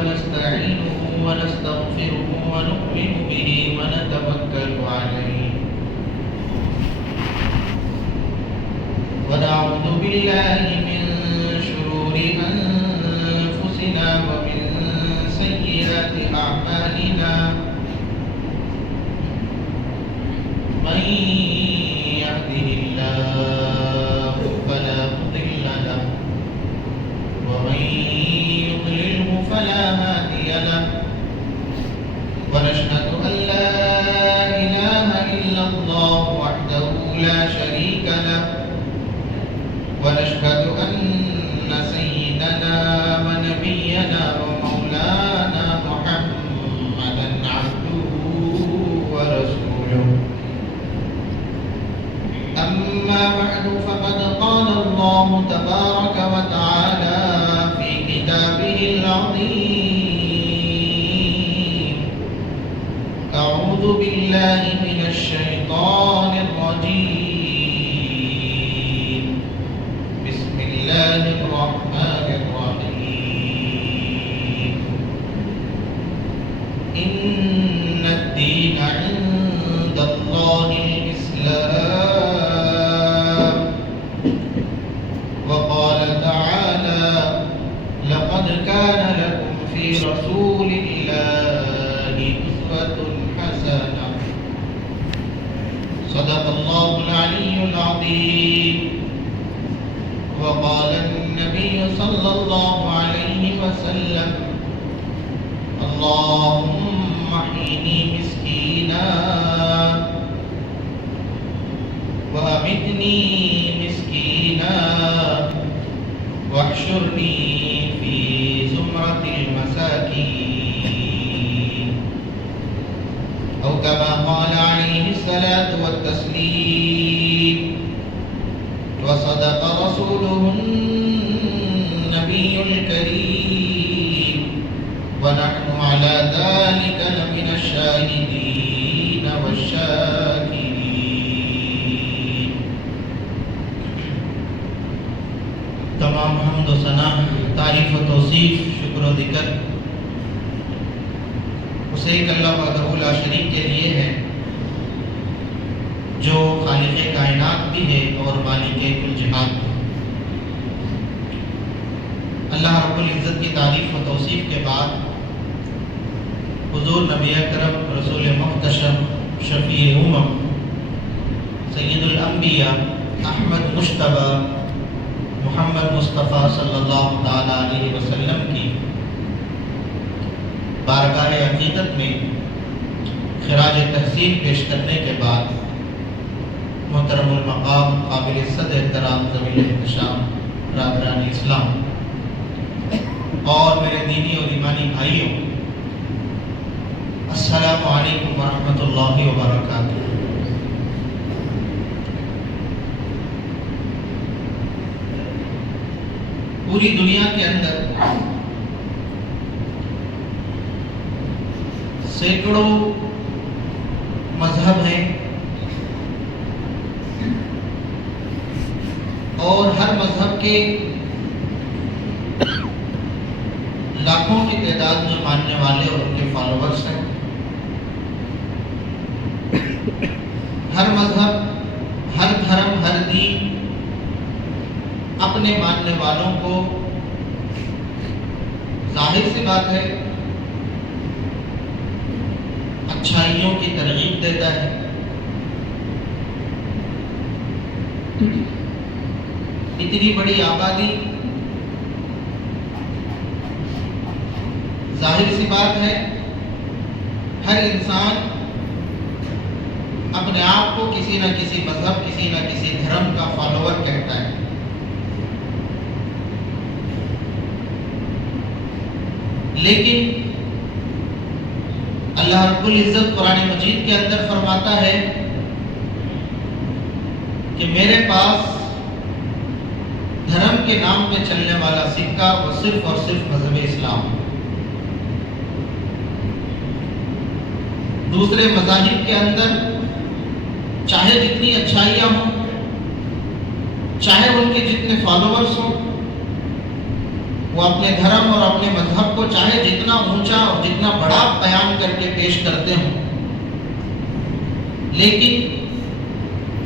ونستعينه ونستغفره ونؤمن به ونتوكل عليه ونعوذ بالله من شرور أنفسنا ومن سيئات أعمالنا من يهده الله فلا مضل له ومن يضلله فلا هادي له ونشهد أن لا إله إلا الله وحده لا شريك له ونشهد أن سيدنا ونبينا ومولانا محمدا عبده ورسوله أما بعد فقد قال الله تبارك وتعالى في كتابه العظيم أعوذ بالله من الشيطان الرجيم بسم الله الرحمن الرحيم إن الدين عند الله الإسلام وقال تعالى لقد كان لكم في رسول الله أسوة حسنة صدق الله العلي العظيم وقال النبي صلى الله عليه وسلم اللهم احيني مسكينا وأمتني مسكينا واحشرني في زمرة المساكين أو كما قال عليه الصلاة والتسليم وصدق رسوله النبي الكريم ونحن على ذلك لمن الشاهدين والشاكرين. تمام حمد و ثنا، تعریف و توصیف، شکر و ذکر اسے ایک اللہ وحدہ لا شریک کے لیے ہے جو خالق کائنات بھی ہے اور مالک کل جہات بھی. اللہ رب العزت کی تعریف و توصیف کے بعد حضور نبی اکرم رسول محتشم شفیع امم سید الانبیاء احمد مجتبی محمد مصطفیٰ صلی اللہ تعالی علیہ وسلم کی بارگاہ عقیدت میں خراج تحسین پیش کرنے کے بعد محترم المقام قابل صد احترام ذوی الاحتشام برادران اسلام اور میرے دینی اور ایمانی بھائیوں، السلام علیکم ورحمۃ اللہ وبرکاتہ. پوری دنیا کے اندر سینکڑوں مذہب ہیں اور ہر مذہب کے لاکھوں کی تعداد میں ماننے والے اور ان کے فالوورز ہیں. ہر مذہب، ہر دھرم، ہر دین اپنے ماننے والوں کو ظاہر سی بات ہے اچھائیوں کی ترغیب دیتا ہے. اتنی بڑی آبادی، ظاہر سی بات ہے ہر انسان اپنے آپ کو کسی نہ کسی مذہب، کسی نہ کسی دھرم کا فالوور کہتا ہے. لیکن اللہ رب العزت قرآن مجید کے اندر فرماتا ہے کہ میرے پاس دھرم کے نام پہ چلنے والا سکہ وہ صرف اور صرف مذہب اسلام. دوسرے مذاہب کے اندر چاہے جتنی اچھائیاں ہوں، چاہے ان کے جتنے فالوورز ہوں، وہ وہ اپنے دھرم اور اپنے مذہب کو چاہے جتنا اونچا اور جتنا بڑا بیان کر کے پیش کرتے ہوں، لیکن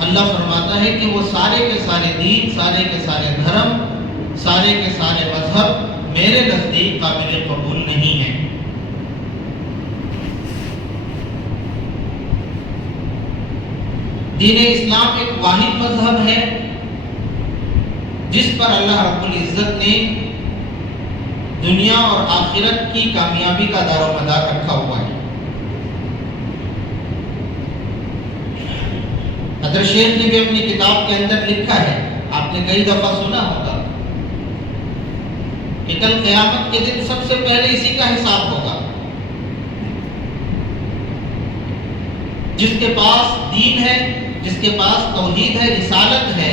اللہ فرماتا ہے کہ وہ سارے کے سارے دین، سارے کے سارے دھرم، سارے کے سارے مذہب میرے نزدیک قابل قبول نہیں ہیں۔ دین اسلام ایک واحد مذہب ہے جس پر اللہ رب العزت نے دنیا اور آخرت کی کامیابی کا دار و مدار رکھا ہوا ہے۔ حضرت شیخ نے بھی اپنی کتاب کے اندر لکھا ہے، آپ نے کئی دفعہ سنا ہوگا کہ کل قیامت کے دن سب سے پہلے اسی کا حساب ہوگا۔ جس کے پاس دین ہے، جس کے پاس توحید ہے، رسالت ہے،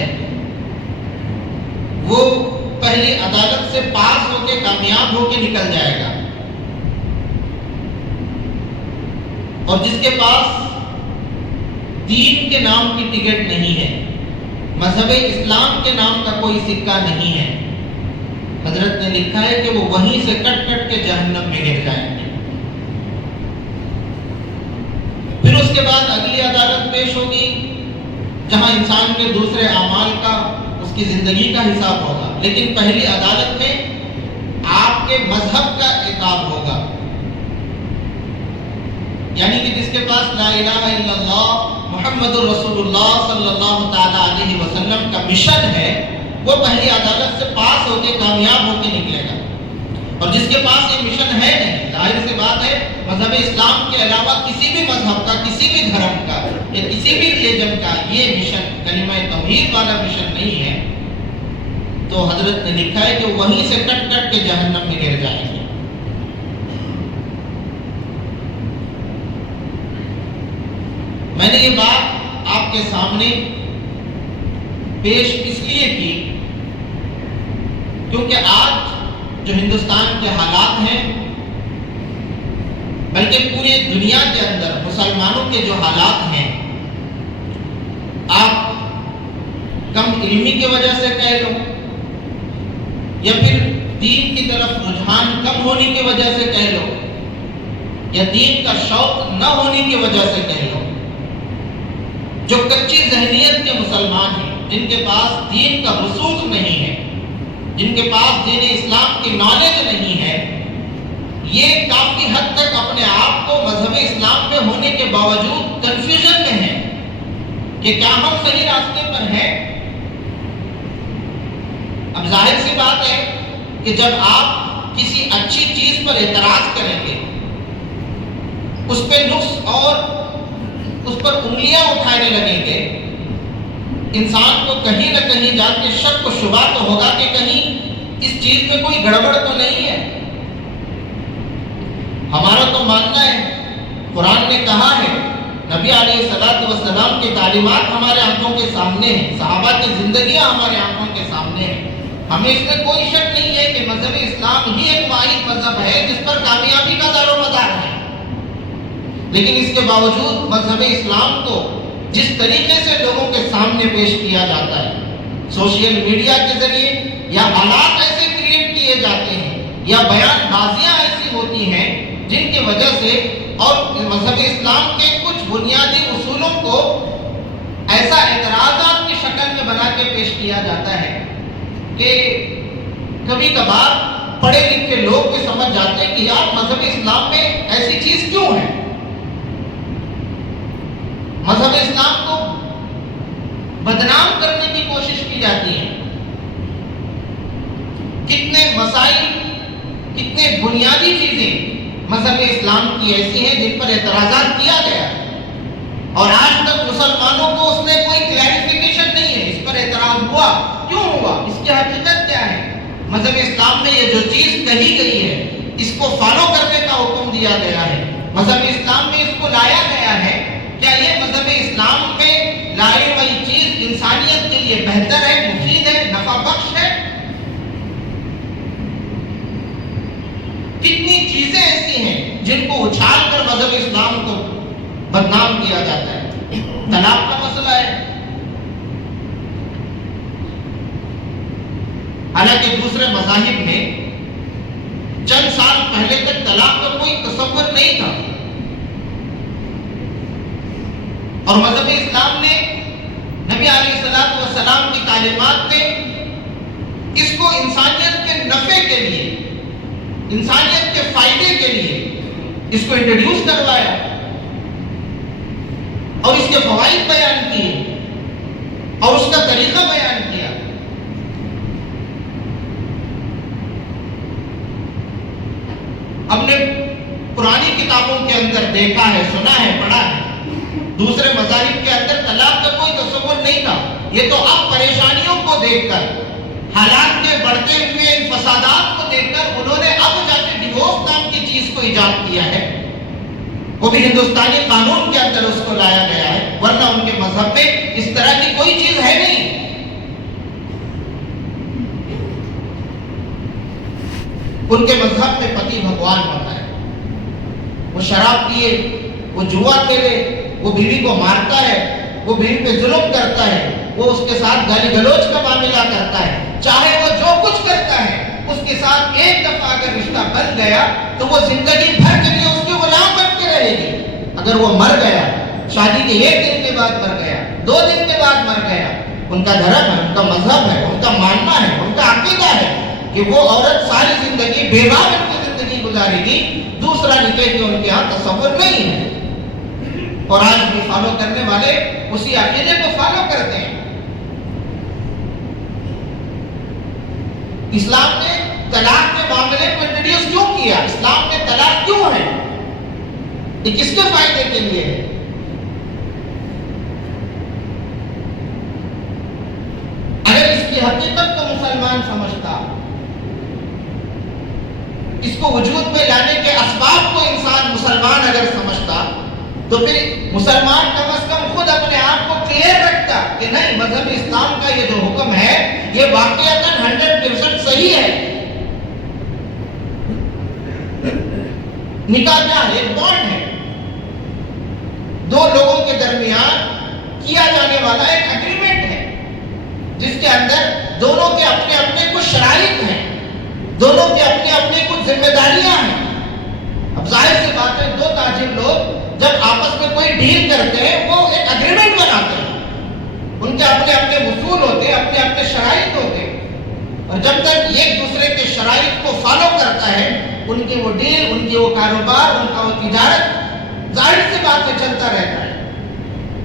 وہ پہلی عدالت سے پاس ہو کے کامیاب ہو کے نکل جائے گا، اور جس کے پاس دین کے نام کی ٹکٹ نہیں ہے، مذہب اسلام کے نام کا کوئی سکہ نہیں ہے، حضرت نے لکھا ہے کہ وہ وہیں سے کٹ کٹ کے جہنم میں گر جائیں گے۔ پھر اس کے بعد اگلی عدالت پیش ہوگی جہاں انسان کے دوسرے اعمال کا، اس کی زندگی کا حساب ہوگا، لیکن پہلی عدالت میں آپ کے مذہب کا عقاب ہوگا۔ یعنی کہ جس کے پاس لا الہ الا اللہ محمد الرسول اللہ صلی اللہ تعالی علیہ وسلم کا مشن ہے، وہ پہلی عدالت سے پاس ہو کے کامیاب ہو کے نکلے گا، اور جس کے پاس یہ مشن ہے نہیں، ظاہر سی بات ہے مذہب اسلام کے علاوہ کسی بھی مذہب کا، کسی بھی دھرم کا یا کسی بھی ریلیجن کا یہ مشن، کلمہ توحید والا مشن نہیں ہے، تو حضرت نے لکھا ہے کہ وہیں سے کٹ کٹ کے جہنم میں گر جائیں گے۔ میں نے یہ بات آپ کے سامنے پیش اس لیے کی کیونکہ آج جو ہندوستان کے حالات ہیں، بلکہ پوری دنیا کے اندر مسلمانوں کے جو حالات ہیں، آپ کم علمی کی وجہ سے کہہ لو یا پھر دین کی طرف رجحان کم ہونے کی وجہ سے کہہ لو یا دین کا شوق نہ ہونے کی وجہ سے کہہ لو، جو کچی ذہنیت کے مسلمان ہیں، جن کے پاس دین کا رسوخ نہیں ہے، جن کے پاس دین اسلام کی نالج نہیں ہے، یہ کافی حد تک اپنے آپ کو مذہب اسلام میں ہونے کے باوجود کنفیوژن میں ہیں کہ کیا ہم صحیح راستے پر ہیں۔ اب ظاہر سی بات ہے کہ جب آپ کسی اچھی چیز پر اعتراض کریں گے، اس پہ نقص اور اس پر انگلیاں اٹھانے لگیں گے، انسان کو کہیں نہ کہیں جا کے شک و شبہ تو ہوگا کہ کہیں اس چیز میں کوئی گڑبڑ تو نہیں ہے۔ ہمارا تو ماننا ہے، قرآن نے کہا ہے، نبی علیہ الصلوۃ والسلام کی تعلیمات ہمارے آنکھوں کے سامنے ہیں، صحابہ کی زندگیاں ہمارے آنکھوں کے سامنے ہیں، ہمیں اس میں کوئی شک نہیں ہے کہ مذہب اسلام ہی ایک واحد مذہب ہے جس پر کامیابی کا دار و مدار ہے۔ لیکن اس کے باوجود مذہب اسلام کو جس طریقے سے لوگوں کے سامنے پیش کیا جاتا ہے، سوشل میڈیا کے ذریعے یا حالات ایسے کریٹ کیے جاتے ہیں یا بیان بازیاں ایسی ہوتی ہیں جن کی وجہ سے اور مذہب اسلام کے کچھ بنیادی اصولوں کو ایسا اعتراضات کی شکل میں بنا کے پیش کیا جاتا ہے کہ کبھی کبھار پڑھے لکھے لوگ بھی سمجھ جاتے ہیں کہ یار مذہب اسلام میں ایسی چیز کیوں ہے، مذہب اسلام کو بدنام کرنے کی کوشش کی جاتی ہے۔ کتنے مسائل، کتنے بنیادی چیزیں مذہب اسلام کی ایسی ہیں جن پر اعتراضات کیا گیا اور آج تک مسلمانوں کو اس میں کوئی کلیریفیکیشن نہیں ہے، اس پر اعتراض ہوا، کیوں ہوا، اس کی حقیقت کیا ہے۔ مذہب اسلام میں یہ جو چیز کہی گئی ہے اس کو فالو کرنے کا حکم دیا گیا ہے، مذہب اسلام میں اس کو لایا گیا ہے، کیا یہ مذہب اسلام میں لائی ہوئی چیز انسانیت کے لیے بہتر ہے، مفید ہے، نفع بخش ہے؟ کتنی چیزیں ایسی ہیں جن کو اچھال کر مذہب اسلام کو بدنام کیا جاتا ہے۔ طلاق کا مسئلہ ہے، حالانکہ دوسرے مذاہب میں چند سال پہلے تک طلاق کا کوئی تصور نہیں تھا، اور مذہب اسلام نے نبی علیہ الصلوۃ والسلام کی تعلیمات میں اس کو انسانیت کے نفع کے لیے، انسانیت کے فائدے کے لیے اس کو انٹروڈیوس کروایا اور اس کے فوائد بیان کیے اور اس کا طریقہ بیان کیا۔ ہم نے پرانی کتابوں کے اندر دیکھا ہے، سنا ہے، پڑھا ہے، دوسرے مذاہب کے اندر طلاق کا کوئی تصور نہیں تھا۔ یہ تو اب پریشانیوں کو دیکھ کر، حالات کے بڑھتے ہوئے فسادات کو دیکھ کر انہوں نے اب جا کے ڈیورس نام کی چیز کو ایجاد کیا ہے، وہ بھی ہندوستانی قانون کے اندر اس کو لایا گیا ہے، ورنہ ان کے مذہب میں اس طرح کی کوئی چیز ہے نہیں۔ ان کے مذہب میں پتی بھگوان ہوتا ہے، وہ شراب پیے، وہ جوا کھیلے، وہ بیوی کو مارتا ہے، وہ بیوی پہ ظلم کرتا ہے، وہ اس کے ساتھ گالی گلوچ کا معاملہ کرتا ہے، چاہے وہ جو کچھ کرتا ہے اس کے ساتھ ایک دفعہ اگر رشتہ بن گیا تو وہ زندگی بھر کے لیے اس کی غلام بن کے رہے گی۔ اگر وہ مر گیا، شادی کے ایک دن کے بعد مر گیا، 2 دن کے بعد مر گیا، ان کا دھرم ہے، ان کا مذہب ہے، ان کا ماننا ہے، ان کا عقیدہ ہے کہ وہ عورت ساری زندگی بیوہ بن کے زندگی گزارے گی، دوسرا نکاح کے ان کے ہاں تصور نہیں ہے۔ اور آج بھی فالو کرنے والے اسی عقیدے کو فالو کرتے ہیں۔ اسلام نے طلاق کے معاملے کو انٹروڈیوس کیوں کیا؟ اسلام میں طلاق کیوں ہے؟ یہ کس کے فائدے کے لیے ہے؟ اگر اس کی حقیقت کو مسلمان سمجھتا، اس کو وجود میں لانے کے اسباب کو انسان مسلمان اگر سمجھتا، تو پھر مسلمان کم از کم خود اپنے آپ کو کلیئر رکھتا کہ نہیں، مذہب اسلام کا یہ جو حکم ہے یہ واقعتاً 100% صحیح ہے۔ نکاح کیا ہے؟ ایک بانڈ ہے، 2 لوگوں کے درمیان کیا جانے والا ایک اگریمنٹ ہے، جس کے اندر دونوں کے اپنے اپنے کچھ شرائط ہیں، دونوں کے اپنے اپنے کچھ ذمہ داریاں ہیں۔ اب ظاہر سی بات ہے، 2 تاجر لوگ جب آپس میں کوئی ڈیل کرتے ہیں وہ ایک اگریمنٹ بناتے ہیں، ان کے اپنے اپنے اصول ہوتے ہیں، اپنے اپنے شرائط ہوتے ہیں، اور جب تک ایک دوسرے کے شرائط کو فالو کرتا ہے، ان کی وہ ڈیل، ان کی وہ کاروبار، ان کا وہ تجارت ظاہر سی بات ہے چلتا رہتا ہے۔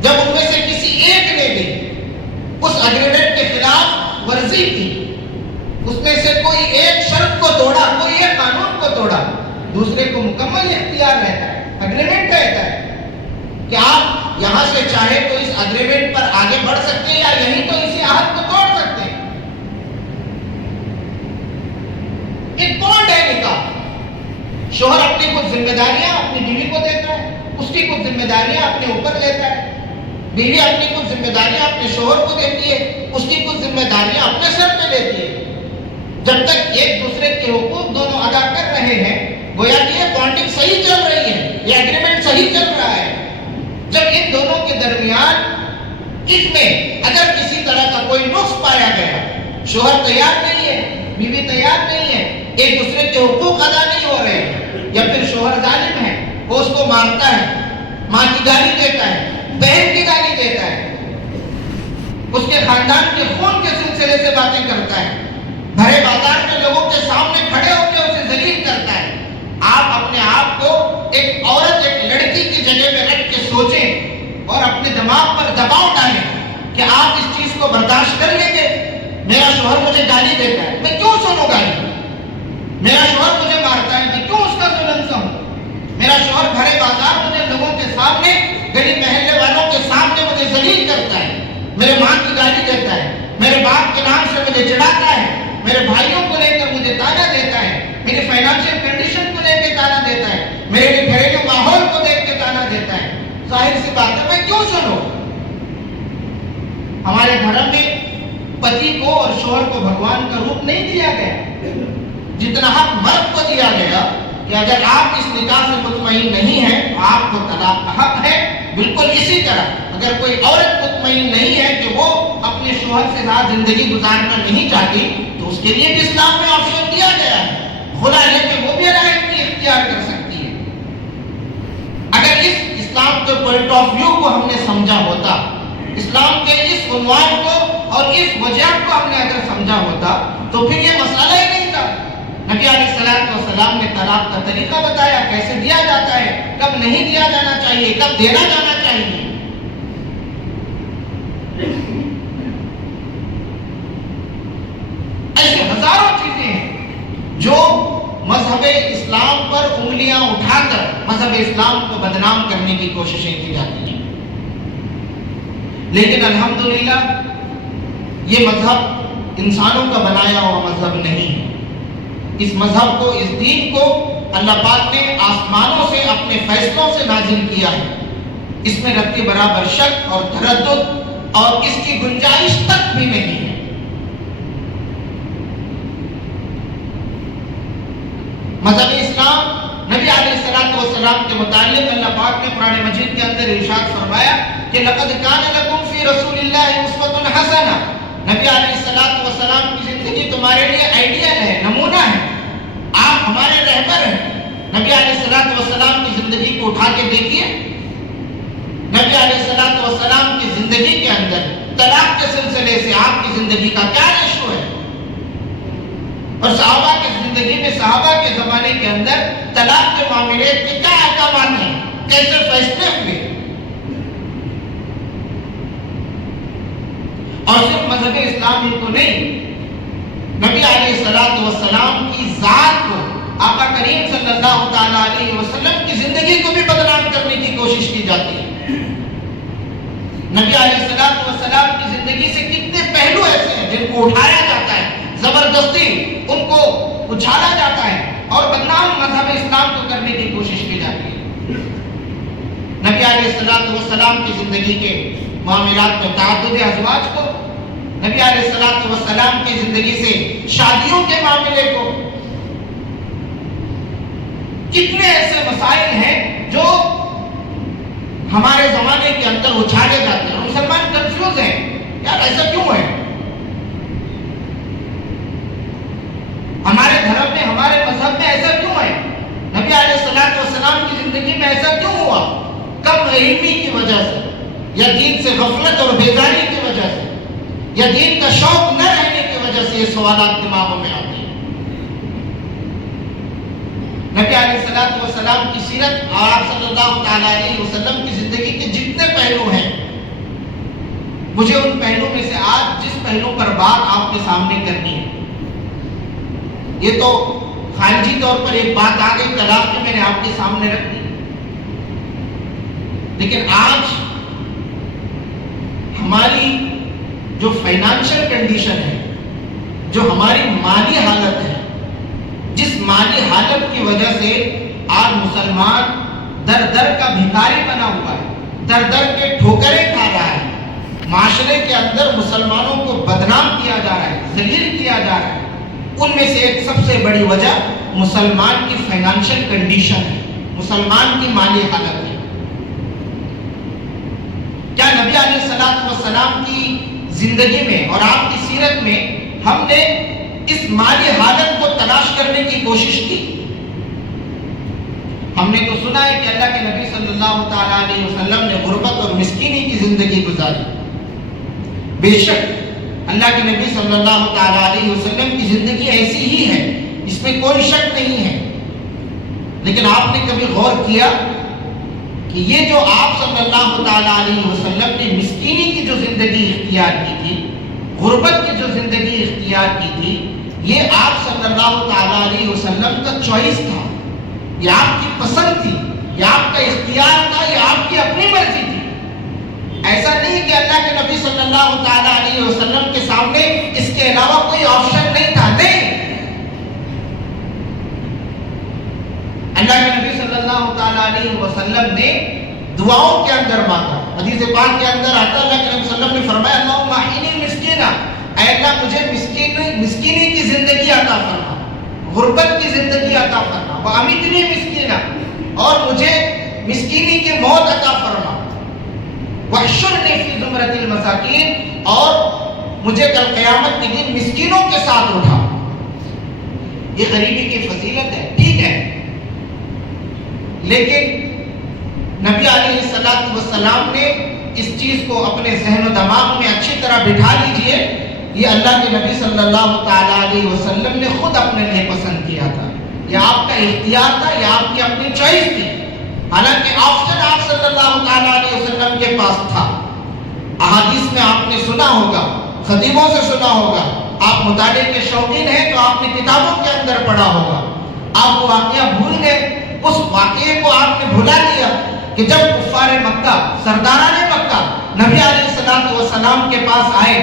جب ان میں سے کسی ایک نے بھی اس اگریمنٹ کے خلاف ورزی کی، اس میں سے کوئی ایک شرط کو توڑا، کوئی ایک قانون کو توڑا، دوسرے کو مکمل اختیار رہتا ہے، اگریمنٹ رہتا ہے کہ آپ یہاں سے چاہے تو اس اگریمنٹ پر آگے بڑھ سکتے ہیں یا یہیں تو اسی عہد کو توڑ سکتے ہیں۔ ایک بانڈ ہے نکاح۔ شوہر اپنی کچھ ذمہ داریاں اپنی بیوی کو دیتا ہے، اس کی کچھ ذمہ داریاں اپنے اوپر لیتا ہے، بیوی اپنی کچھ ذمہ داریاں اپنے شوہر کو دیتی ہے، اس کی کچھ ذمہ داریاں اپنے سر پہ لیتی ہے۔ جب تک ایک دوسرے کے حقوق دونوں ادا کر رہے ہیں، گویا کہ یہ بانڈنگ صحیح چل رہی ہے، یہ ایگریمنٹ صحیح چل رہا ہے۔ جب ان دونوں کے درمیان اس میں اگر کسی طرح کا کوئی نقص پایا گیا، شوہر تیار نہیں ہے، بیوی تیار نہیں ہے، ایک دوسرے کے حقوق ادا نہیں ہو رہے ہیں، یا پھر شوہر ظالم ہے، وہ اس کو مارتا ہے، ماں کی گالی دیتا ہے، بہن کی گالی دیتا ہے، اس کے خاندان کے خون کے سلسلے سے باتیں کرتا ہے، بھرے بازار میں لوگوں کے سامنے کھڑے ہو کے اسے ذلیل کرتا ہے، آپ اپنے آپ کو ایک عورت، ایک لڑکی کی جگہ میں رکھ کے سوچیں اور اپنے دماغ پر دباؤ ڈالیں کہ آپ اس چیز کو برداشت کر لیں گے؟ میرا شوہر مجھے گالی دیتا ہے، میں کیوں سنوں گالی؟ میرا شوہر مجھے مارتا ہے، میں کیوں اس کا ظلم سہوں؟ میرا شوہر بھرے بازار مجھے لوگوں کے سامنے، گلی محلے والوں کے سامنے مجھے ذلیل کرتا ہے، میرے ماں کی گالی دیتا ہے، میرے باپ کے نام سے مجھے چڑھاتا ہے، میرے بھائیوں کو لے کر مجھے تانا دیتا ہے، میری فائنانشیل کنڈیشن کو لے کے تانا دیتا ہے، میرے گھریلو ماحول کو دیکھ کے تانا دیتا ہے۔ ظاہر سی بات ہے، میں کیوں سنوں؟ ہمارے دھرم میں پتی کو اور شوہر کو بھگوان کا روپ نہیں دیا گیا، جتنا حق مرد کو دیا گیا کہ اگر آپ اس نکاح سے مطمئن نہیں ہیں تو آپ کو طلاق کا حق ہے، بالکل اسی طرح اگر کوئی عورت مطمئن نہیں ہے کہ وہ اپنے شوہر سے ساتھ زندگی گزارنا نہیں چاہتی تو اس کے لیے بھی اسلام میں آپشن دیا گیا ہے، خلا لے کے وہ کے پوائنٹ آف ویو کو ہم نے سمجھا ہوتا، اسلام کے اس عنوان کو اور اس وجہ کو ہم نے اگر سمجھا ہوتا تو پھر یہ مسئلہ ہی نہیں تھا۔ نبی علیہ السلام نے طلاق کا طریقہ بتایا، کیسے دیا جاتا ہے، کب نہیں دیا جانا چاہیے، کب دینا جانا چاہیے۔ ایسے ہزاروں چیزیں ہیں جو مذہب اسلام پر انگلیاں اٹھا کر مذہب اسلام کو بدنام کرنے کی کوششیں کی جاتی ہیں، لیکن الحمدللہ یہ مذہب انسانوں کا بنایا ہوا مذہب نہیں ہے۔ اس مذہب کو، اس دین کو اللہ پاک نے آسمانوں سے اپنے فیصلوں سے نازل کیا ہے۔ اس میں رتی برابر شک اور تردد اور اس کی گنجائش تک بھی نہیں ہے۔ مذہب اسلام نبی علیہ السلام کے متعلق اللہ پاک نے قرآن مجید کے اندر ارشاد فرمایا کہ لقد کان لکم فی رسول اللہ اسوۃ حسنہ، نبی علیہ السلام کی زندگی تمہارے لیے آئیڈیل ہے، نمونہ ہے، آپ ہمارے رہبر ہیں۔ نبی علیہ السلام کی زندگی کو اٹھا کے دیکھیے، نبی علیہ السلام کی زندگی کے اندر طلاق کے سلسلے سے آپ کی زندگی کا کیا ریشو ہے، اور صحابہ کی زندگی میں، صحابہ کے زمانے کے اندر طلاق کے معاملے کے کیا احکامات ہیں، کیسے فیصلے ہوئے۔ اور صرف مذہب اسلام ہی تو نہیں، نبی علیہ السلام کی ذات کو، آقا کریم صلی اللہ تعالیٰ علیہ وسلم کی زندگی کو بھی بدنام کرنے کی کوشش کی جاتی ہے۔ نبی علیہ السلام کی زندگی سے کتنے پہلو ایسے ہیں جن کو اٹھایا جاتا ہے، زبردستی ان کو اچھالا جاتا ہے اور بدنام مذہب اسلام کو کرنے کی کوشش کی جاتی ہے۔ نبی علیہ السلام کی زندگی کے معاملات میں تعدد ازواج کو، نبی علیہ السلام کی زندگی سے شادیوں کے معاملے کو، کتنے ایسے مسائل ہیں جو ہمارے زمانے کے اندر اچھالے جاتے ہیں۔ مسلمان کنفیوز ہیں، یار ایسا کیوں ہے؟ ہمارے دھرم میں، ہمارے مذہب میں ایسا کیوں ہے؟ نبی علیہ السلام کی زندگی میں ایسا کیوں ہوا؟ کم علمی کی وجہ سے، یا دین سے غفلت اور بیزاری کی وجہ سے، یا دین کا شوق نہ رہنے کی وجہ سے یہ سوالات دماغوں میں آتے ہیں۔ نبی علیہ السلام کی سیرت اور آپ صلی اللہ تعالیٰ علیہ وسلم کی زندگی کے جتنے پہلو ہیں، مجھے ان پہلو میں سے آج جس پہلو پر بات آپ کے سامنے کرنی ہے، یہ تو خارجی طور پر ایک بات آ گئی، طلاق کی میں نے آپ کے سامنے رکھ دی، لیکن آج ہماری جو فائنانشل کنڈیشن ہے، جو ہماری مالی حالت ہے، جس مالی حالت کی وجہ سے آج مسلمان در در کا بھکاری بنا ہوا ہے، در در کے ٹھوکریں کھا رہا ہے، معاشرے کے اندر مسلمانوں کو بدنام کیا جا رہا ہے، ذلیل کیا جا رہا ہے، ان میں سے ایک سب سے بڑی وجہ مسلمان کی فائنانشل کنڈیشن ہے، مسلمان کی مالی حالت ہے۔ کیا نبی علیہ السلام کی زندگی میں اور آپ کی سیرت میں ہم نے اس مالی حالت کو تلاش کرنے کی کوشش کی؟ ہم نے تو سنا ہے کہ اللہ کے نبی صلی اللہ تعالیٰ علیہ وسلم نے غربت اور مسکینی کی زندگی گزاری۔ بے شک اللہ کے نبی صلی اللہ تعالیٰ علیہ وسلم کی زندگی ایسی ہی ہے، اس میں کوئی شک نہیں ہے، لیکن آپ نے کبھی غور کیا کہ یہ جو آپ صلی اللہ تعالیٰ علیہ وسلم نے مسکینی کی جو زندگی اختیار کی تھی، غربت کی جو زندگی اختیار کی تھی، یہ آپ صلی اللہ تعالیٰ علیہ وسلم کا چوائس تھا، یہ آپ کی پسند تھی، یہ آپ کا اختیار تھا، یہ آپ کی اپنی مرضی تھی۔ ایسا نہیں کہ اللہ کے نبی صلی اللہ تعالیٰ علیہ وسلم کے سامنے اس کے علاوہ کوئی آپشن نہیں تھا، نہیں، اللہ کے نبی صلی اللہ تعالیٰ علیہ وسلم نے دعاؤں کے اندر مانگا۔ حدیث پاک کے اندر آتا ہے اللہ کے نبی صلی اللہ علیہ وسلم نے فرمایا اللہم احیینی مسکینا، اے اللہ مجھے مسکینی کی زندگی عطا فرما، غربت کی زندگی عطا فرما، وامیتنی مسکینا، اور مجھے مسکینی کی موت عطا فرما، واحشرنی فی زمرۃ المساکین، اور مجھے کل قیامت کے دن مسکینوں کے ساتھ اٹھا۔ یہ غریبی کی فضیلت ہے، ٹھیک ہے، لیکن نبی علیہ الصلوۃ والسلام نے اس چیز کو اپنے ذہن و دماغ میں اچھی طرح بٹھا لیجئے، یہ اللہ کے نبی صلی اللہ تعالیٰ علیہ وسلم نے خود اپنے لیے پسند کیا تھا، یہ آپ کا اختیار تھا، یہ آپ کی اپنی چوائس تھی، حالانکہ آپشن آپ صلی اللہ تعالیٰ علیہ وسلم کے پاس تھا۔ احادیث میں آپ نے سنا ہوگا، خطیبوں سے سنا ہوگا، آپ مطالعے کے شوقین ہیں تو آپ نے کتابوں کے اندر پڑھا ہوگا، آپ وہ واقعہ بھول گئے، اس واقعے کو آپ نے بھلا دیا کہ جب کفار مکہ، سرداران مکہ نبی علیہ السلام کے پاس آئے،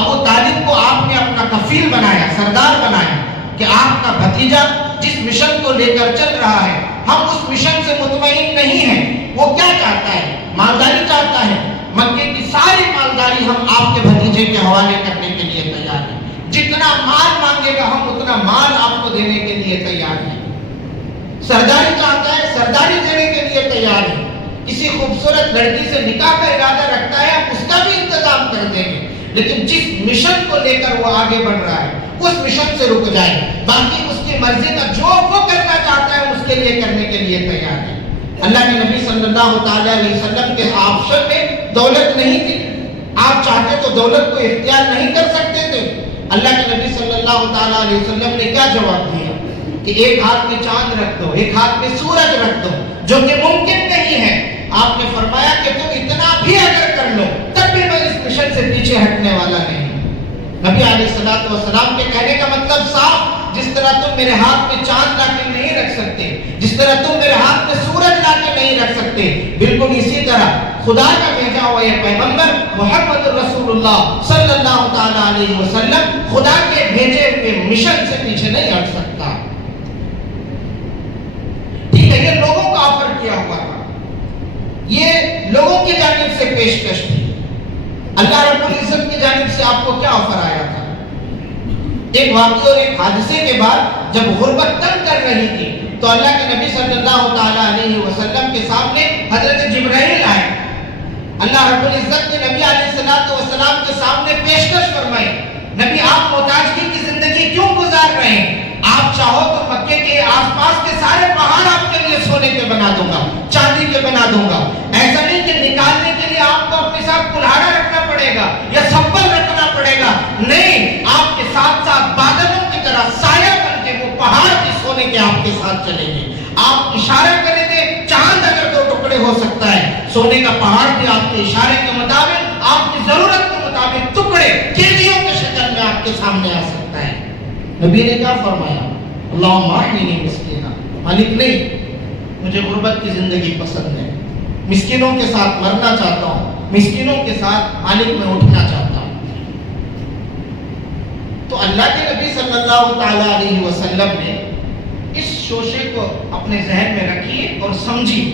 ابو طالب کو آپ نے اپنا کفیل بنایا، سردار بنایا کہ آپ کا بھتیجا جس مشن کو لے کر چل رہا ہے ہم اس مشن سے مطمئن نہیں ہیں، وہ کیا چاہتا ہے؟ مالداری چاہتا ہے، مکے کی ساری مالداری ہم آپ کے بھتیجے کے حوالے کرنے کے لیے تیار ہیں، جتنا مال مانگے گا ہم اتنا مال آپ کو دینے کے لیے تیار ہیں، سرداری چاہتا ہے، سرداری دینے کے لیے تیار ہے، کسی خوبصورت لڑکی سے نکاح کا ارادہ رکھتا ہے ہم اس کا بھی انتظام کر دیں گے، لیکن جس مشن کو لے کر وہ آگے بڑھ رہا ہے اس مشن سے رک جائے، باقی اس کی مرضی کا جو وہ کرنا چاہتا ہے اس کے لیے کرنے کے لیے تیار ہے۔ اللہ کے نبی صلی اللہ تعالیٰ علیہ وسلم کے آپشن میں دولت نہیں تھی، آپ چاہتے تو دولت کو اختیار نہیں کر سکتے تھے، اللہ کے نبی صلی اللہ تعالیٰ علیہ وسلم نے کیا جواب دیا کہ ایک ہاتھ میں چاند رکھ دو، ایک ہاتھ میں سورج رکھ دو، جو کہ ممکن نہیں ہے، آپ نے فرمایا کہ تم اتنا بھی اگر کر لو تب بھی میں اس مشن سے پیچھے ہٹنے والا نہیں۔ نبی علیہ الصلوۃ والسلام کے کہنے کا مطلب صاف، جس طرح تم میرے ہاتھ میں چاند لا کے نہیں رکھ سکتے، جس طرح تم میرے ہاتھ میں سورج لا کے نہیں رکھ سکتے، بالکل اسی طرح خدا کا بھیجا ہوا یہ پیغمبر محمد رسول اللہ صلی اللہ تعالیٰ علیہ وسلم خدا کے بھیجے ہوئے مشن سے پیچھے نہیں ہٹ سکتا۔ ٹھیک ہے، یہ لوگوں کا آفر کیا ہوا تھا، یہ لوگوں کی جانب سے پیشکش تھی، اللہ رب العزت کی جانب سے آپ کو کیا آفر آیا تھا؟ ایک واقعے اور ایک حادثے کے بعد جب غربت تنگ کر رہی تھی تو اللہ کے نبی صلی اللہ تعالیٰ علیہ وسلم کے سامنے حضرت جبرائیل آئے، اللہ رب العزت نے نبی علیہ السلام کے سامنے پیشکش فرمائی، نبی آپ محتاجگی کی زندگی کیوں گزار رہے ہیں؟ آپ چاہو تو مکے کے آس پاس کے سارے پہاڑ آپ کے لیے سونے کے بنا دوں گا، چاندی کے بنا دوں گا، ایسا نہیں کہ نکالنے کے لیے آپ کو اپنے ساتھ کلہاڑا رکھنا پڑے گا یا سبل رکھنا پڑے گا، نہیں، آپ کے ساتھ ساتھ بادلوں کی طرح سایہ بن کے وہ پہاڑ بھی سونے کے آپ کے ساتھ چلیں گے، آپ اشارہ کریں گے، چاند اگر دو ٹکڑے ہو سکتا ہے، سونے کا پہاڑ بھی آپ کے اشارے کے مطابق، آپ کی ضرورت کے مطابق ٹکڑے کیجیوں کے شکل میں آپ کے سامنے آ سکتا ہے۔ نبی نے کیا فرمایا؟ اللہم احیینی مسکینا، مالک نہیں، مجھے غربت کی زندگی پسند ہے، مسکینوں کے ساتھ مرنا چاہتا ہوں، مسکینوں کے ساتھ مالک میں اٹھنا چاہتا ہوں۔ تو اللہ کے نبی صلی اللہ تعالیٰ علیہ وسلم نے اس شوشے کو اپنے ذہن میں رکھیے اور سمجھیے،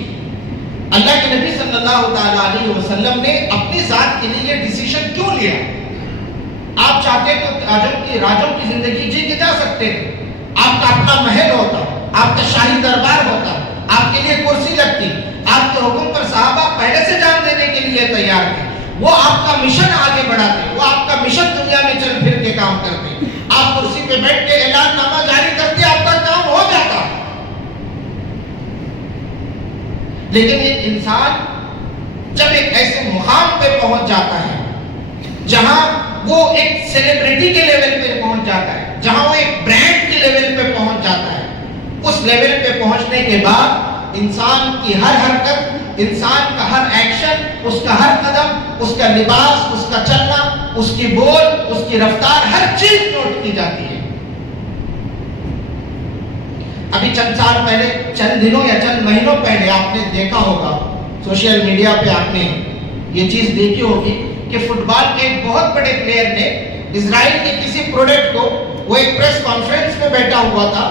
اللہ کے نبی صلی اللہ تعالیٰ علیہ وسلم نے اپنی ذات کے لیے یہ ڈیسیشن کیوں لیا؟ آپ چاہتے تو راجوں کی زندگی جی کے جا سکتے تھے، آپ کا اپنا محل ہوتا، آپ کا شاہی دربار ہوتا، آپ کے لیے کرسی لگتی، آپ کے حکم پر صحابہ پہلے سے جان دینے کے لیے تیار تھے، وہ آپ کا مشن آگے بڑھاتے، وہ آپ کا مشن دنیا میں چل پھر کے کام کرتے، آپ کرسی پہ بیٹھ کے اعلان نامہ جاری کرتے، آپ کا کام ہو جاتا۔ لیکن ایک انسان جب ایک ایسے مقام پہ پہنچ جاتا ہے جہاں وہ ایک سیلیبریٹی کے لیول پہ پہنچ جاتا ہے، جہاں وہ ایک برانڈ کے لیول پہ پہنچ جاتا ہے، اس لیول پہ پہنچنے کے بعد انسان کی ہر حرکت، انسان کا ہر ایکشن، اس کا ہر قدم، اس کا لباس، اس کا چلنا، اس کی بول، اس کی رفتار، ہر چیز نوٹ کی جاتی ہے۔ ابھی چند سال پہلے، چند دنوں یا چند مہینوں پہلے آپ نے دیکھا ہوگا سوشل میڈیا پہ، آپ نے یہ چیز دیکھی ہوگی کہ فٹ بال کے ایک بہت بڑے پلیئر نے اسرائیل کے کسی پروڈکٹ کو، وہ ایک پریس کانفرنس میں بیٹھا ہوا تھا،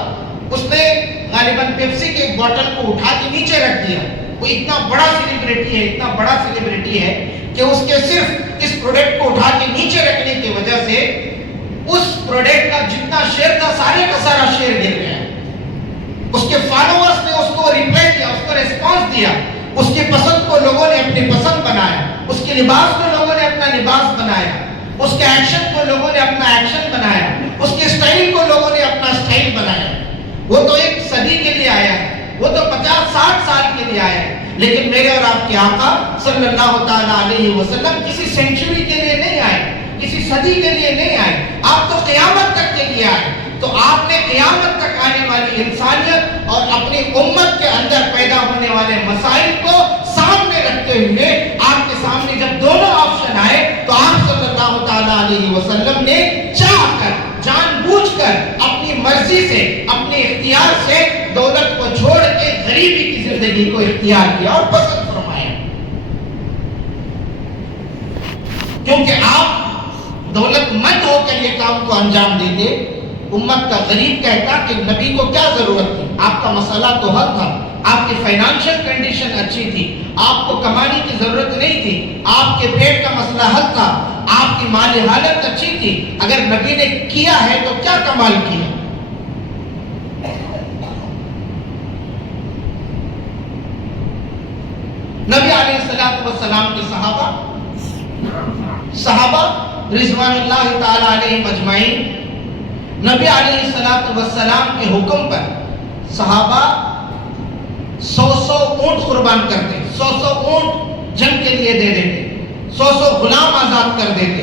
اس نے غالباً پیپسی کے ایک بوتل کو اٹھا کے نیچے رکھ دیا، وہ اتنا بڑا سیلیبریٹی ہے، اتنا بڑا سیلیبریٹی ہے کہ اس کے صرف اس پروڈکٹ کو اٹھا کے نیچے رکھنے کی وجہ سے اس پروڈکٹ کا جتنا شیئر تھا سارے کا سارا شیئر گر گیا، اس کے فالوورز نے اس کو ریپلائی دیا، اس کو ریسپانس دیا، اس کی پسند کو لوگوں نے اپنی پسند بنایا، اس کے لباس کو لوگوں نے اپنا لباس بنایا، اس کے ایکشن کو لوگوں نے اپنا ایکشن بنایا، اس کے سٹائل کو لوگوں نے اپنا سٹائل بنایا۔ وہ تو ایک صدی کے لیے آیا ہے، وہ تو 50-60 سال کے لیے آیا ہے، لیکن میرے اور آپ کے آقا صلی اللہ تعالیٰ علیہ وسلم کسی سینچری کے لیے نہیں آئے، کسی صدی کے لیے نہیں آئے، آپ تو قیامت تک کے لیے آئے۔ تو آپ نے قیامت تک آنے والی انسانیت اور اپنی امت کے اندر پیدا ہونے والے مسائل کو سامنے رکھتے ہوئے آپ کے سامنے جب دونوں آپشن آئے تو آپ صلی اللہ تعالیٰ علیہ وسلم نے چاہ کر، جان بوجھ کر، اپنی مرضی سے، اپنے اختیار سے دولت کو چھوڑ کے غریبی کی زندگی کو اختیار کیا اور پسند فرمایا، کیونکہ آپ دولت مند ہو کر یہ کام کو انجام دیتے۔ امت کا غریب کہتا کہ نبی کو کیا ضرورت تھی، آپ کا مسئلہ تو حل تھا، آپ کی فائنانشل کنڈیشن اچھی تھی، آپ کو کمانے کی ضرورت نہیں تھی، آپ کے پیٹ کا مسئلہ حل تھا، آپ کی مالی حالت اچھی تھی، اگر نبی نے کیا ہے تو کیا کمال کیا۔ نبی علیہ السلام کے صحابہ رضوان اللہ تعالی علیہ مجمعین، نبی علیہ السلام کے حکم پر صحابہ 100 اونٹ قربان کرتے، 100 اونٹ جنگ کے لیے دے دیتے، 100 غلام آزاد کر دیتے،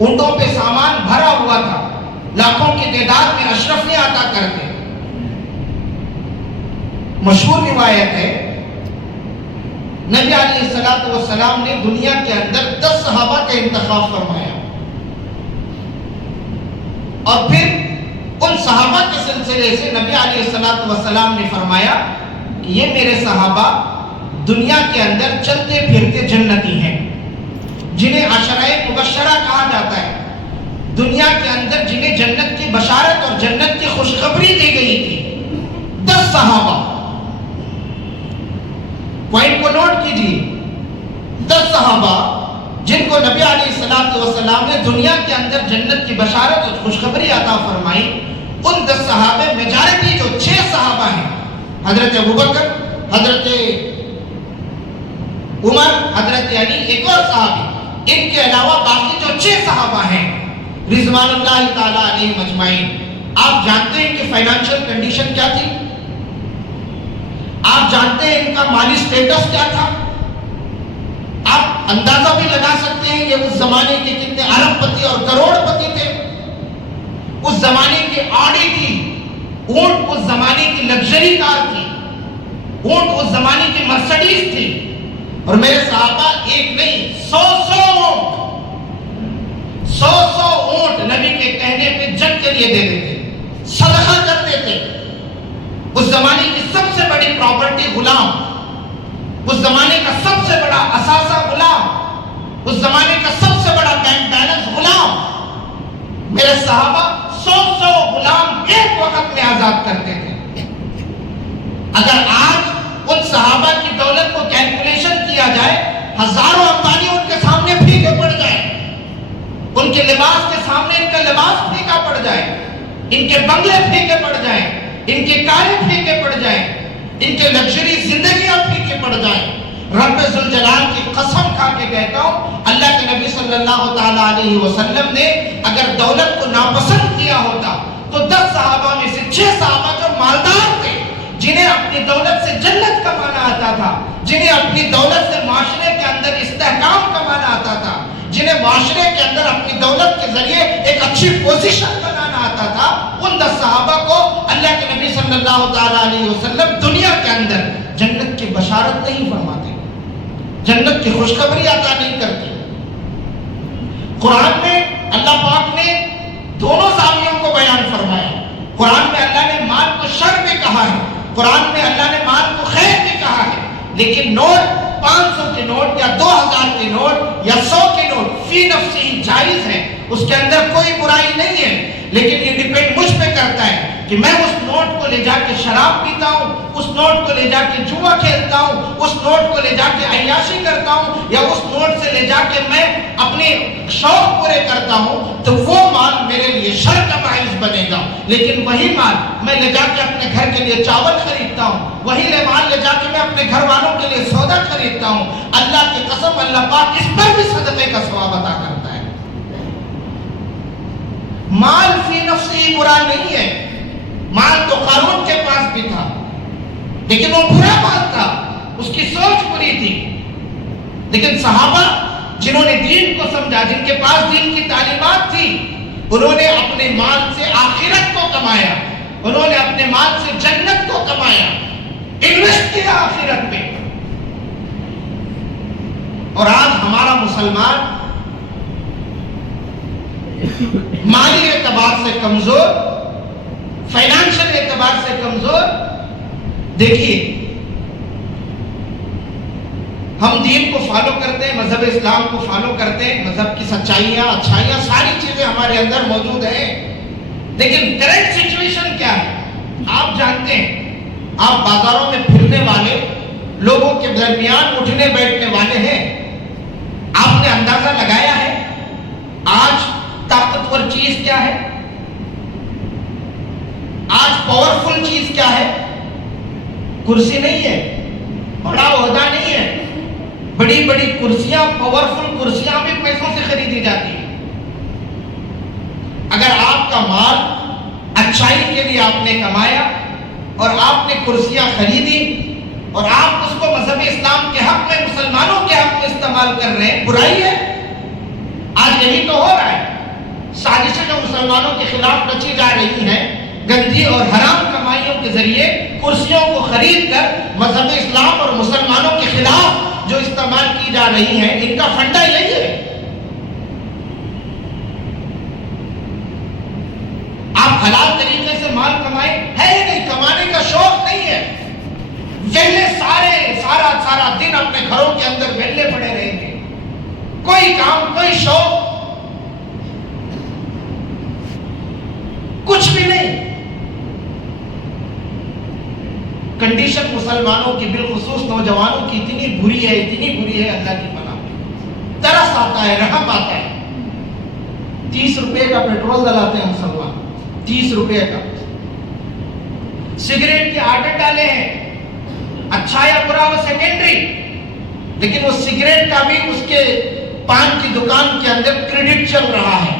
اونٹوں پہ سامان بھرا ہوا تھا، لاکھوں کی تعداد میں اشرفیاں عطا کرتے۔ مشہور روایت ہے نبی علیہ السلام نے دنیا کے اندر 10 صحابہ کا انتخاب فرمایا اور پھر ان صحابہ کے سلسلے سے نبی علیہ السلام نے فرمایا کہ یہ میرے صحابہ دنیا کے اندر چلتے پھرتے جنتی ہیں، جنہیں عشرہ مبشرہ کہا جاتا ہے، دنیا کے اندر جنہیں جنت کی بشارت اور جنت کی خوشخبری دی گئی تھی۔ 10 صحابہ، پوائنٹ کو نوٹ کیجیے، 10 صحابہ جن کو نبی علیہ السلام نے دنیا کے اندر جنت کی بشارت اور خوشخبری عطا فرمائی، ان 10 صحابہ میجارٹی جو 6 صحابہ ہیں، حضرت ابوبکر، حضرت عمر، حضرت علی، ایک اور صحابی، ان کے علاوہ باقی جو 6 صحابہ ہیں رضوان اللہ تعالیٰ علیہ مجمعین، آپ جانتے ہیں کہ فائنانشل کنڈیشن کیا تھی؟ آپ جانتے ہیں ان کا مالی سٹیٹس کیا تھا؟ آپ اندازہ بھی لگا سکتے ہیں کہ اس زمانے کے کتنے ارب پتی اور کروڑ پتی تھے، اس زمانے کی آڑی تھی، اونٹ اس زمانے کی لگژری کار تھی، اونٹ اس زمانے کی مرسڈیز تھی، اور میرے صحابہ ایک نہیں 100 اونٹ نبی کے کہنے پہ جنگ کے لیے دے دیتے، صدقہ کر دیتے۔ اس زمانے کی سب سے بڑی پراپرٹی غلام، اس زمانے کا سب سے بڑا اثاثہ غلام، اس زمانے کا سب سے بڑا بینک بیلنس غلام، میرے صحابہ 100 غلام ایک وقت میں آزاد کرتے تھے۔ اگر آج ان صحابہ کی دولت کو کیلکولیشن کیا جائے، ہزاروں امبانی ان کے سامنے پھیکے پڑ جائیں، ان کے لباس کے سامنے ان کا لباس پھیکا پڑ جائے، ان کے بنگلے پھیکے پڑ جائیں، ان کے کاریں پھیکے پڑ جائیں، ان کے لگژری زندگیاں پھیکے پڑ جائیں۔ رب ذوالجلال کی قسم کھا کے کہتا ہوں، اللہ کے نبی صلی اللہ تعالیٰ علیہ وسلم نے اگر دولت کو ناپسند کیا ہوتا تو 10 صحابہ میں سے 6 صحابہ جو مالدار تھے، جنہیں اپنی دولت سے جنت کمانا آتا تھا، جنہیں اپنی دولت سے معاشرے کے اندر استحکام کمانا آتا تھا، جنہیں معاشرے کے اندر اپنی دولت کے ذریعے ایک اچھی پوزیشن بنانا آتا تھا، ان 10 صحابہ کو اللہ کے نبی صلی اللہ تعالیٰ علیہ وسلم دنیا کے اندر جنت کی بشارت نہیں فرماتے، جنت کی خوشخبری عطا نہیں کرتے۔ قرآن میں اللہ پاک نے دونوں زاویوں کو بیان فرمایا۔ قرآن میں اللہ نے مال کو شر بھی کہا ہے، قرآن میں اللہ نے مال کو خیر بھی کہا ہے، لیکن نوٹ 500 کے نوٹ یا 2000 کے نوٹ یا 100 کے نوٹ فی نفسی جائز ہے، اس کے اندر کوئی برائی نہیں ہے، لیکن یہ ڈیپینڈ مجھ پہ کرتا ہے کہ میں اس نوٹ کو لے جا کے شراب پیتا ہوں، اس نوٹ کو لے جا کے جوا کھیلتا ہوں، اس نوٹ کو لے جا کے عیاشی کرتا ہوں، یا اس نوٹ سے لے جا کے میں اپنے شوق پورے کرتا ہوں، تو وہ مال میرے لیے شر کا باعث بنے گا۔ لیکن وہی مال میں لے جا کے اپنے گھر کے لیے چاول خریدتا ہوں، وہی مال لے جا کے میں اپنے گھر والوں کے لیے سودا خریدتا ہوں، اللہ کی قسم اللہ پاک اس پر بھی صدقے کا ثواب عطا کرتا ہے۔ مال فی نفسی برا نہیں ہے، مال تو قارون کے پاس بھی تھا، لیکن وہ برا مال تھا، اس کی سوچ بری تھی. لیکن صحابہ جنہوں نے دین کو سمجھا، جن کے پاس دین کی تعلیمات تھی، انہوں نے اپنے مال سے آخرت کو کمایا، انہوں نے اپنے مال سے جنت کو کمایا، انویسٹ کیا آخرت میں. اور آج ہمارا مسلمان مالی اعتبار سے کمزور، فائنانشل اعتبار سے کمزور. دیکھیے، ہم دین کو فالو کرتے ہیں، مذہب اسلام کو فالو کرتے ہیں، مذہب کی سچائیاں، اچھائیاں، ساری چیزیں ہمارے اندر موجود ہیں. لیکن کرنٹ سچویشن کیا ہے آپ جانتے ہیں. آپ بازاروں میں پھرنے والے لوگوں کے درمیان اٹھنے بیٹھنے والے ہیں. آپ نے اندازہ لگایا ہے آج طاقتور چیز کیا ہے؟ آج پاورفل چیز کیا ہے؟ کرسی نہیں ہے، بڑا عہدہ نہیں ہے. بڑی بڑی کرسیاں، پاورفل کرسیاں بھی پیسوں سے خریدی جاتی ہیں. اگر آپ کا مال اچھائی کے لیے آپ نے کمایا اور آپ نے کرسیاں خریدی اور آپ اس کو مذہب اسلام کے حق میں، مسلمانوں کے حق میں استعمال کر رہے ہیں، برائی ہے. آج یہی تو ہو رہا ہے. سازشیں جو مسلمانوں کے خلاف رچی جا رہی ہیں، گندی اور حرام کمائیوں کے ذریعے کرسیوں کو خرید کر مذہب اسلام اور مسلمانوں کے خلاف جو استعمال کی جا رہی ہیں، ان کا فنڈا یہی ہے. آپ حلال طریقے سے مال کمائیں، ہے ہی نہیں، کمانے کا شوق نہیں ہے. ویلے سارا دن اپنے گھروں کے اندر ویلے پڑے رہیں گے، کوئی کام، کوئی شوق، کچھ بھی نہیں. کنڈیشن مسلمانوں کی، بالخصوص نوجوانوں کی اتنی بری ہے، اتنی بری ہے، اللہ کی پناہ. ترس آتا ہے، رحم آتا ہے. 30 روپے کا پیٹرول ڈلاتے ہیں مسلمان، 30 روپے کا. سگریٹ کی عادت ڈالے ہیں، اچھا یا برا وہ سیکنڈری، لیکن وہ سگریٹ کا بھی اس کے پان کی دکان کے اندر کریڈٹ چل رہا ہے.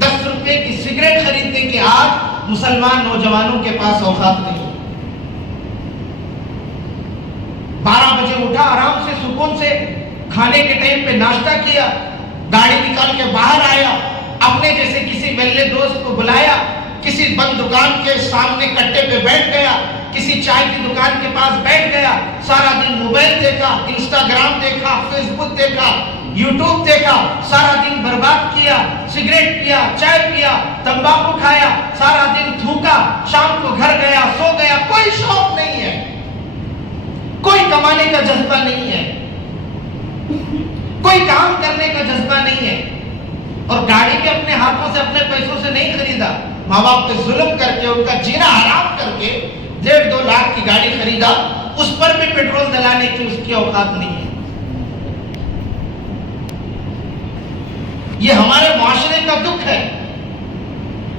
10 روپے کی سگریٹ خریدنے کے آج مسلمان نوجوانوں کے پاس اوقات نہیں. 12 بجے اٹھا، آرام سے سکون سے کھانے کے ٹائم پہ ناشتہ کیا، گاڑی نکال کے باہر آیا، اپنے جیسے کسی بلے دوست کو بلایا، کسی بند دکان کے سامنے کٹے پہ بیٹھ گیا، کسی چائے کی دکان کے پاس بیٹھ گیا، سارا دن موبائل دیکھا، انسٹاگرام دیکھا، فیس بک دیکھا، یوٹیوب دیکھا، سارا دن برباد کیا. سگریٹ پیا، چائے پیا، تمباکو کھایا، سارا دن تھوکا، شام کو گھر گیا، سو گیا. کوئی شوق نہیں ہے، کوئی کمانے کا جذبہ نہیں ہے، کوئی کام کرنے کا جذبہ نہیں ہے. اور گاڑی بھی اپنے ہاتھوں سے، اپنے پیسوں سے نہیں خریدا، ماں باپ پہ ظلم کر کے، ان کا جینا حرام کر کے 1.5-2 لاکھ کی گاڑی خریدا، اس پر بھی پیٹرول ڈلانے کی اس کی اوقات نہیں ہے. یہ ہمارے معاشرے کا دکھ ہے.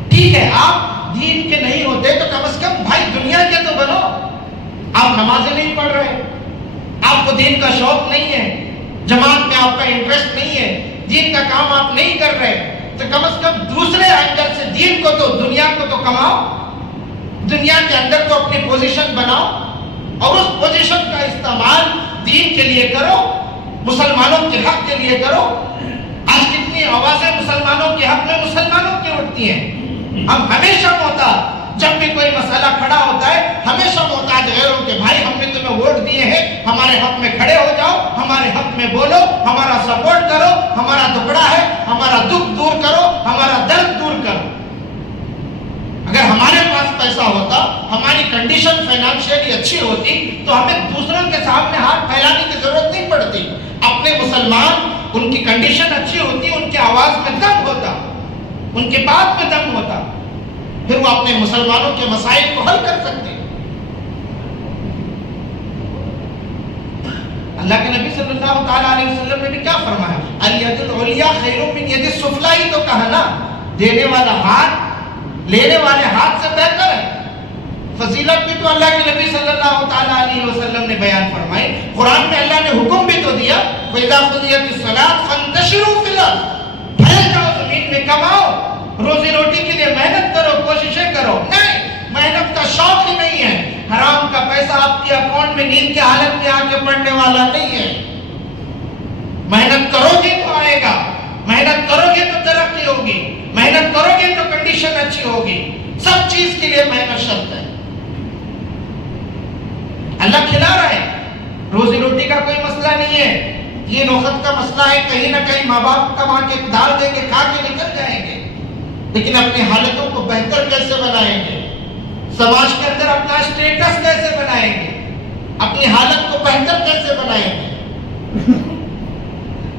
ٹھیک ہے، آپ دین کے نہیں ہوتے تو کم از کم بھائی دنیا کے تو بنو. آپ نمازیں نہیں پڑھ رہے، آپ کو دین کا شوق نہیں ہے، جماعت میں آپ کا انٹرسٹ نہیں ہے، دین کا کام آپ نہیں کر رہے، تو کم از کم دوسرے اینگل سے دین کو تو، دنیا کو تو کماؤ، دنیا کے اندر تو اپنی پوزیشن بناؤ اور اس پوزیشن کا استعمال دین کے لیے کرو، مسلمانوں کے حق کے لیے کرو. آج کتنی آوازیں مسلمانوں کے حق میں مسلمانوں کی اٹھتی ہیں. ہم ہمیشہ محتاج، جب بھی کوئی مسئلہ کھڑا ہوتا ہے ہمیشہ محتاج غیروں کے. بھائی ہم نے تمہیں ووٹ دیے ہیں، ہمارے حق میں کھڑے ہو جاؤ، ہمارے حق میں بولو، ہمارا سپورٹ کرو، ہمارا دکڑا ہے، ہمارا دکھ دور کرو، ہمارا درد دور کرو. اگر ہمارے پاس پیسہ ہوتا، ہماری کنڈیشن فائنانشیلی اچھی ہوتی تو ہمیں دوسروں کے سامنے ہاتھ پھیلانے کی ضرورت نہیں پڑتی. اپنے مسلمان، ان کی کنڈیشن اچھی ہوتی، ان کی آواز میں دم ہوتا، ان کے بات میں دم ہوتا، پھر وہ اپنے مسلمانوں کے مسائل کو حل کر سکتے. اللہ کے نبی صلی اللہ تعالیٰ علیہ وسلم نے بھی کیا فرمایا؟ الید العلیٰ خیر من ید السفلیٰ، ہی تو کہا نا، دینے والا ہاتھ لینے والے ہاتھ سے بہتر ہے. فضیلت بھی تو اللہ کے نبی صلی اللہ تعالیٰ علیہ وسلم نے بیان فرمائی. قرآن میں اللہ نے حکم بھی تو دیا، وَإِذَا قُضِيَتِ الصَّلَاةُ فَانتَشِرُوا فِي الْأَرْضِ، پھیل جاؤ زمین میں، کماؤ، روزی روٹی کے لیے محنت کرو، کوششیں کرو. نہیں، محنت کا شوق ہی نہیں ہے، حرام کا پیسہ آپ کے اکاؤنٹ میں نیند کی حالت میں آ کے پڑنے والا نہیں ہے۔ محنت کرو گے تو آئے گا، محنت کرو گے تو ترقی ہوگی، محنت کرو گے تو کنڈیشن اچھی ہوگی، سب چیز کے لیے محنت شرط ہے۔ اللہ کھلا رہا ہے، روزی روٹی کا کوئی مسئلہ نہیں ہے، یہ نوخت کا مسئلہ ہے، کہیں نہ کہیں ماں باپ کما کے ڈال دیں گے، کھا کے نکل جائیں گے، لیکن اپنی حالتوں کو بہتر کیسے بنائیں گے، سماج کے اندر اپنا اسٹیٹس کیسے بنائیں گے، اپنی حالت کو بہتر کیسے بنائیں گے۔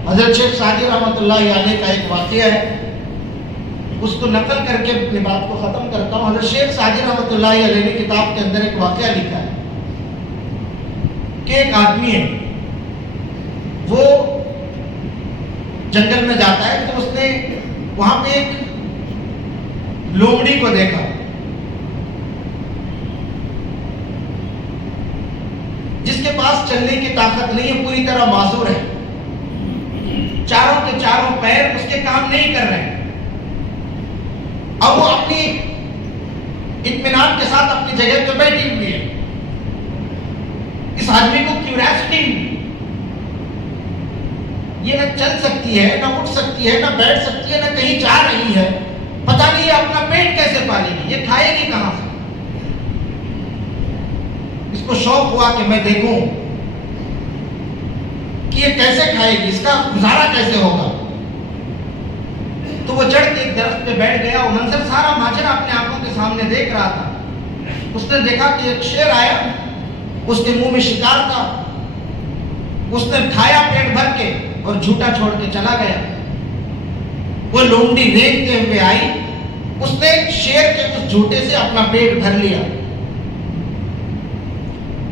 حضرت شیخ سعدی رحمۃ اللہ علیہ کا ایک واقعہ ہے، اس کو نقل کر کے اپنی بات کو ختم کرتا ہوں۔ حضرت شیخ سعدی رحمۃ اللہ علیہ نے کتاب کے اندر ایک واقعہ لکھا ہے کہ ایک آدمی ہے، وہ جنگل میں جاتا ہے، تو اس نے وہاں پہ ایک لومڑی کو دیکھا جس کے پاس چلنے کی طاقت نہیں ہے، پوری طرح معذور ہے، چاروں کے چاروں پیر اس کے کام نہیں کر رہے، اب وہ اپنی اطمینان کے ساتھ اپنی جگہ پہ بیٹھی ہوئی ہے۔ اس آدمی کو کیوریاسٹی، یہ نہ چل سکتی ہے، نہ اٹھ سکتی ہے، نہ بیٹھ سکتی ہے، نہ کہیں جا رہی ہے، پتہ نہیں یہ اپنا پیٹ کیسے پالے گی، یہ کھائے گی کہاں سے۔ اس کو شوق ہوا کہ میں دیکھوں کہ یہ کیسے کھائے گی، اس کا گزارا کیسے ہوگا۔ تو وہ چڑھ کے ایک درخت پہ بیٹھ گیا، وہ منظر سارا ماجرا اپنے آنکھوں کے سامنے دیکھ رہا تھا۔ اس نے دیکھا کہ ایک شیر آیا، اس کے منہ میں شکار تھا، اس نے کھایا پیٹ بھر کے اور جھوٹا چھوڑ کے چلا گیا۔ وہ لومڑی رینگتے ہوئے آئی، اس نے شیر کے اس جھوٹے سے اپنا پیٹ بھر لیا۔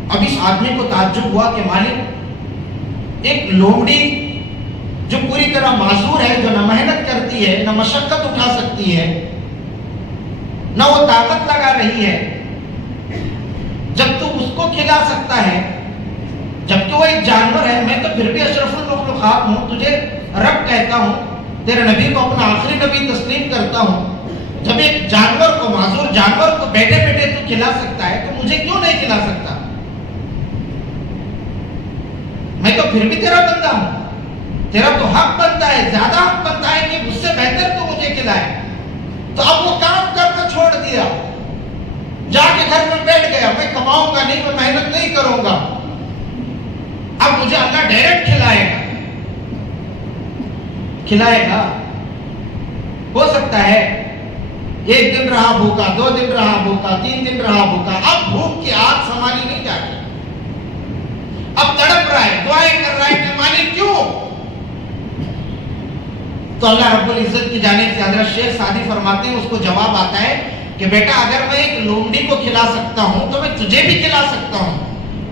اب اس آدمی کو تعجب ہوا کہ مالک، ایک لومڑی جو پوری طرح معذور ہے، جو نہ محنت کرتی ہے، نہ مشقت اٹھا سکتی ہے، نہ وہ طاقت لگا رہی ہے، جب تو اس کو کھلا سکتا ہے، جبکہ وہ ایک جانور ہے، میں تو پھر بھی اشرف المخلوقات ہوں، تجھے رب کہتا ہوں، تیرے نبی کو اپنا آخری نبی تسلیم کرتا ہوں، جب ایک جانور کو، معذور جانور کو بیٹھے بیٹھے تو کھلا سکتا ہے، تو مجھے کیوں نہیں کھلا سکتا؟ میں تو پھر بھی تیرا بندہ ہوں، تیرا تو حق بنتا ہے، زیادہ حق بنتا ہے کہ مجھ سے بہتر تو مجھے کھلائے۔ تو اب وہ کام کرنا چھوڑ دیا، جا کے گھر میں بیٹھ گیا، میں کماؤں گا نہیں، میں محنت نہیں کروں گا، اب مجھے اللہ ڈائریکٹ کھلائے گا۔ ہو سکتا ہے ایک دن رہا بھوکا، 2 دن رہا بھوکا، 3 دن رہا بھوکا، اب بھوک کی آگ سنبھالی نہیں جاتی، اب تڑپ رہا ہے، دعائیں کر رہا ہے کہ مالک کیوں؟ تو اللہ رب العزت کی جانب سے حضرت شیخ سعدی فرماتے ہیں، اس کو جواب آتا ہے کہ بیٹا اگر میں ایک لومڑی کو کھلا سکتا ہوں تو میں تجھے بھی کھلا سکتا ہوں،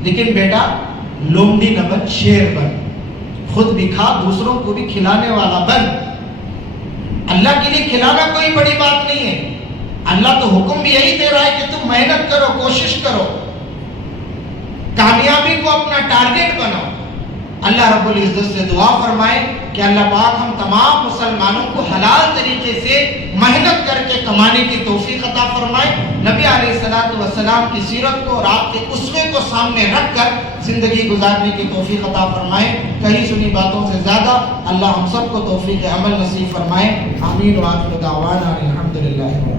لیکن بیٹا لومڑی نہ بن، شیر بن، خود بھی کھا، دوسروں کو بھی کھلانے والا بن۔ اللہ کے لیے کھلانا کوئی بڑی بات نہیں ہے، اللہ تو حکم بھی یہی دے رہا ہے کہ تم محنت کرو، کوشش کرو، کامیابی کو اپنا ٹارگٹ بناؤ۔ اللہ رب العزت سے دعا فرمائے کہ اللہ پاک ہم تمام مسلمانوں کو حلال طریقے سے محنت کر کے کمانے کی توفیق عطا فرمائے، نبی علیہ السلام کی سیرت کو اور آپ کے اسوے کو سامنے رکھ کر زندگی گزارنے کی توفیق عطا فرمائے۔ کہیں سنی باتوں سے زیادہ اللہ ہم سب کو توفیق عمل نصیب فرمائے۔ آمین و آخر دعوانا الحمدللہ۔